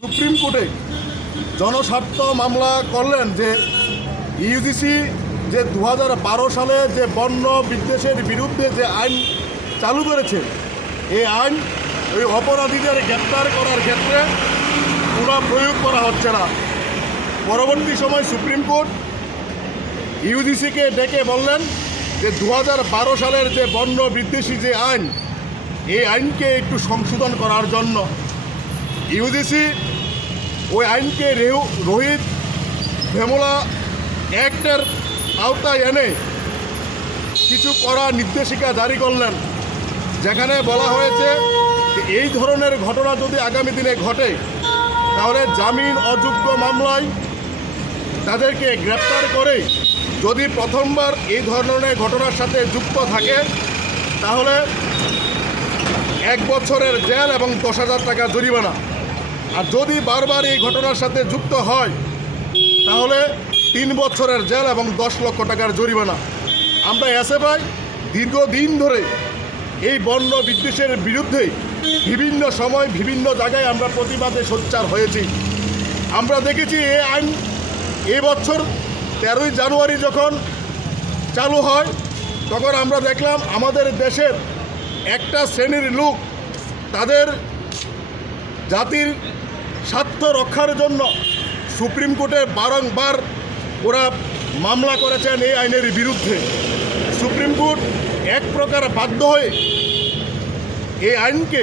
Supreme কোর্টে জনস্বার্থ মামলা করলেন যে ইউজিসি যে 2012 সালে যে বন্য বিদ্বেষের বিরুদ্ধে যে আইন চালু করেছে, এই আইন ওই অপরাধীদের গ্রেপ্তার করার ক্ষেত্রে পুরো প্রয়োগ করা হচ্ছে না। পরবর্তী সময় সুপ্রিম কোর্ট ইউজিসিকে ডেকে বললেন যে 2012 সালের যে বন্য বিদ্বেষী যে আইন, এই আইনকে একটু সংশোধন করার জন্য ইউজিসি ওই আইনকে রোহিত ভেমুলা অ্যাক্টের আওতায় এনে কিছু কড়া নির্দেশিকা জারি করলেন, যেখানে বলা হয়েছে যে এই ধরনের ঘটনা যদি আগামী দিনে ঘটে তাহলে জামিন অযোগ্য মামলায় তাদেরকে গ্রেপ্তার করে যদি প্রথমবার এই ধরনের ঘটনার সাথে যুক্ত থাকে তাহলে 1 বছরের জেল এবং 10,000 টাকা জরিমানা, আর যদি বারবার এই ঘটনার সাথে যুক্ত হয় তাহলে 3 বছরের জেল এবং 10 লক্ষ টাকার জরিমানা। আমরা এসএফআই দীর্ঘদিন ধরে এই বন্য বিদ্বেষের বিরুদ্ধে বিভিন্ন সময় বিভিন্ন জায়গায় আমরা প্রতিবাদে সোচ্চার হয়েছি। আমরা দেখেছি এই আইন এবছর 13ই জানুয়ারি যখন চালু হয় তখন আমরা দেখলাম আমাদের দেশের একটা শ্রেণীর লোক তাদের জাতির স্বার্থ রক্ষার জন্য সুপ্রিম কোর্টে বারংবার ওরা মামলা করেছেন এই আইনের বিরুদ্ধে। সুপ্রিম কোর্ট এক প্রকার বাধ্য হয়ে এই আইনকে